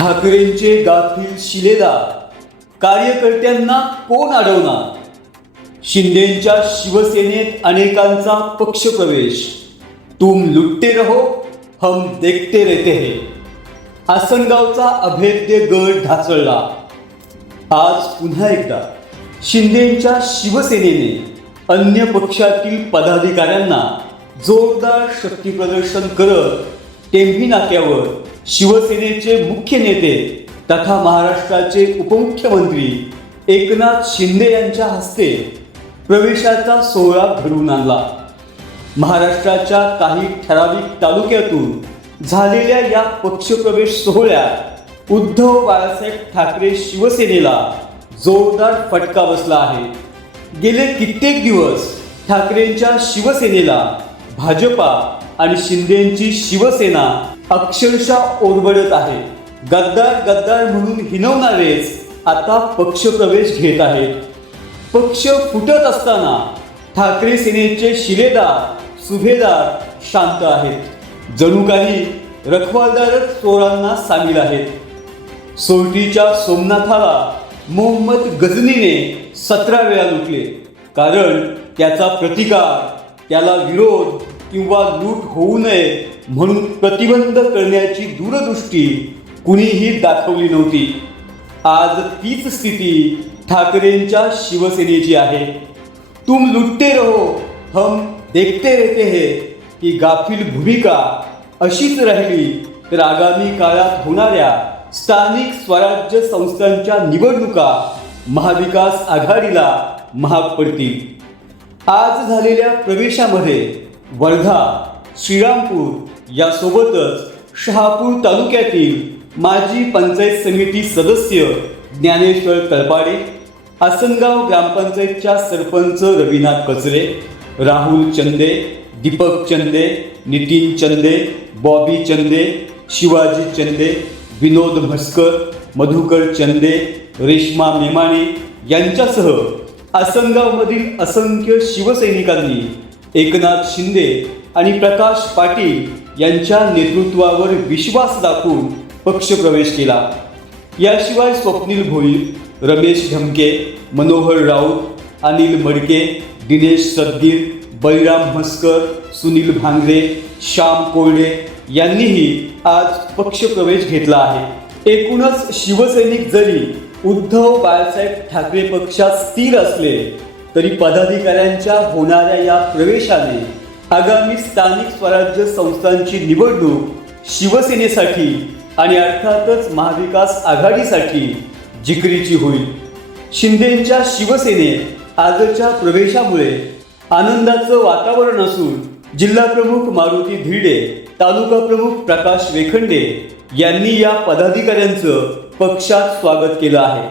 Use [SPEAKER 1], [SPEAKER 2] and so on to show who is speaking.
[SPEAKER 1] ठाकरेंचे गाफील शिलेदार कार्यकर्त्यांना कोण अडवणार? शिंदेच्या शिवसेनेत अनेकांचा पक्षप्रवेश. तुम लुटते रहो हम देखते रहते है. आसनगावचा अभेद्य गड ढासळला. आज पुन्हा एकदा शिंदेच्या शिवसेनेने अन्य पक्षातील पदाधिकाऱ्यांना जोरदार शक्ती प्रदर्शन करत टेंभी नाक्यावर शिवसेनेचे मुख्य नेते तथा महाराष्ट्राचे उपमुख्यमंत्री एकनाथ शिंदे यांच्या हस्ते प्रवेशाचा सोहळा घडवून आणला. महाराष्ट्राच्या काही ठराविक तालुक्यातून झालेल्या या पक्षप्रवेश सोहळ्यात उद्धव बाळासाहेब ठाकरे शिवसेनेला जोरदार फटका बसला आहे. गेले कित्येक दिवस ठाकरेंच्या शिवसेनेला भाजपा आणि शिंदेंची शिवसेना अक्षरशः ओरबडत आहे. गद्दार गद्दार म्हणून हिनवणारेच आता पक्षप्रवेश घेत आहेत. पक्ष फुटत असताना ठाकरे सेनेचे शिलेदार सुभेदार शांत आहेत. जणू काही रखवालदारच चोरांना सामील आहेत. सोरटीच्या सोमनाथाला मोहम्मद गजनीने सतरा वेळा लुटले. कारण त्याचा प्रतिकार त्याला विरोध किंवा लूट होऊ नये म्हणून प्रतिबंध करण्याची दूरदृष्टी कुणीही दाखवली नव्हती. आज तीच स्थिती ठाकरेंच्या शिवसेनेची आहे. तुम लुटते रहो हम देखते रहते हे की गाफील भूमिका अशीच राहिली तर आगामी काळात होणाऱ्या स्थानिक स्वराज्य संस्थांच्या निवडणुका महाविकास आघाडीला महाग पडतील. आज झालेल्या प्रवेशामध्ये वर्धा श्रीरामपूर यासोबतच शहापूर तालुक्यातील माजी पंचायत समिती सदस्य ज्ञानेश्वर तळपाडे आसनगाव ग्रामपंचायतच्या सरपंच रविनाथ कचरे राहुल चंदे दीपक चंदे नितीन चंदे बॉबी चंदे शिवाजी चंदे विनोद म्हस्कर मधुकर चंदे रेश्मा मेमाणे यांच्यासह आसनगावमधील असंख्य शिवसैनिकांनी एकनाथ शिंदे आणि प्रकाश पाटील यांच्या नेतृत्वावर विश्वास दाखवून पक्षप्रवेश केला. याशिवाय स्वप्नील भोईर रमेश ढमके मनोहर राऊत अनिल मडके दिनेश सदगीर बळीराम म्हस्कर सुनील भांगरे श्याम कोल्हे यांनीही आज पक्षप्रवेश घेतला आहे. एकूणच शिवसैनिक जरी उद्धव बाळासाहेब ठाकरे पक्षात स्थिर असले तरी पदाधिकाऱ्यांच्या होणाऱ्या या प्रवेशाने आगामी स्थानिक स्वराज्य संस्थांची निवडणूक शिवसेनेसाठी आणि अर्थातच महाविकास आघाडीसाठी जिकरीची होईल. शिंदेच्या शिवसेनेत आजच्या प्रवेशामुळे आनंदाचं वातावरण असून जिल्हा प्रमुख मारुती धिरडे तालुका प्रमुख प्रकाश वेखंडे यांनी या पदाधिकाऱ्यांचं पक्षात स्वागत केलं आहे.